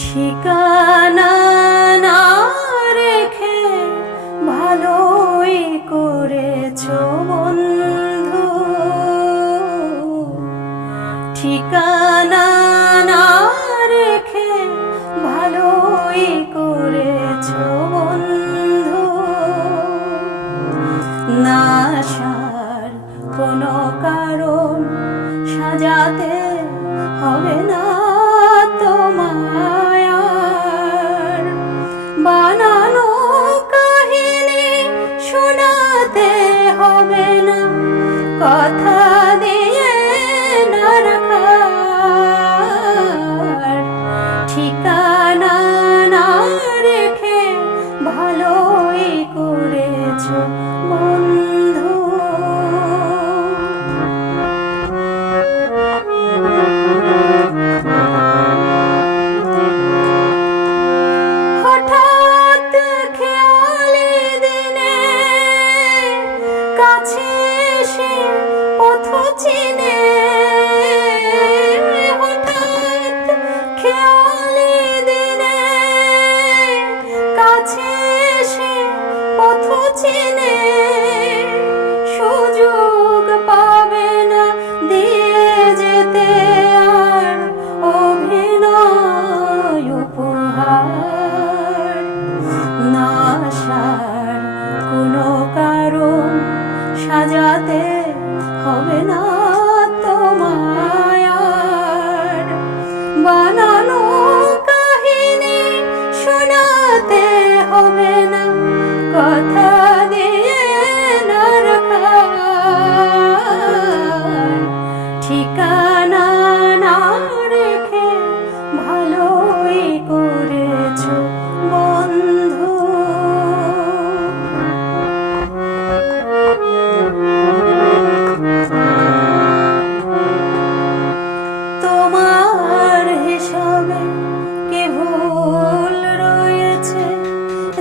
ঠিকানা না রেখে ভালোই করেছো বন্ধু, ঠিকানা না রেখে ভালোই করেছো বন্ধু। না আসার কোনো কারণ সাজাতে হবে না তোমায় আর, বানানো কাহিনী শোনাতে হবে না, কথা দিয়ে না রাখার। ঠিকানা না রেখে ভালোই করেছো বন্ধু। হঠাৎ খেয়ালি দিনে কাছে এসে পথ চিনে, হঠাৎ খেয়ালি দিনে কাছে এসে পথ চিনে, সুযোগ পাবে না দিয়ে যেতে আর অভিনয় উপহার। না আসার কোনো কারণ সাজাতে হবে না তোমায় আর, বানানো কাহিনী শোনাতে হবে না, কথা দিয়ে না রাখার। ঠিকানা না রেখে ভালোই করেছো বন্ধু। তোমার হিসাবে কি ভুল রয়েছে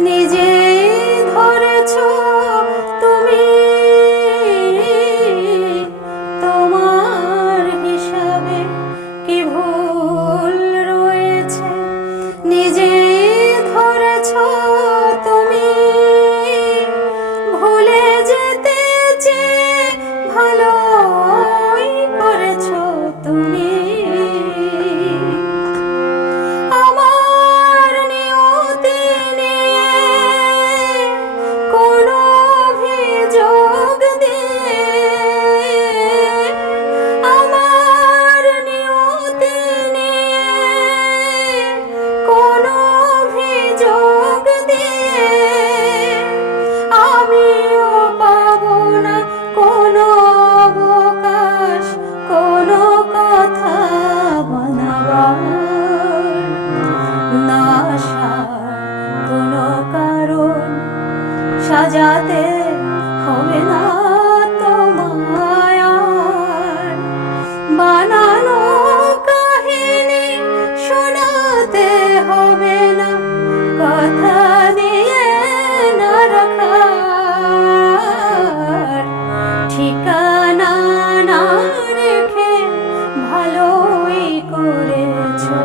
নিজেই ধরেছো তুমি, তোমার হিসাবে কি ভুল রয়েছে নিজেই ধরেছো তুমি, ভুলে যেতে চেয়ে ভালোই করেছো তুমি। আমার নিয়তি নিয়ে কোনো অভিযোগ দিয়ে, আমার নিয়তি নিয়ে কোনো অভিযোগ দিয়ে আমিও পাবো না কোনো অবকাশ, কোনো কথা বানাবার। না আসার কোনো কারণ সাজাতে হবে না তোমায় আর, বানানো কাহিনী শোনাতে হবে না, কথা দিয়ে না রাখার। ঠিকানা না রেখে ভালোই করেছো।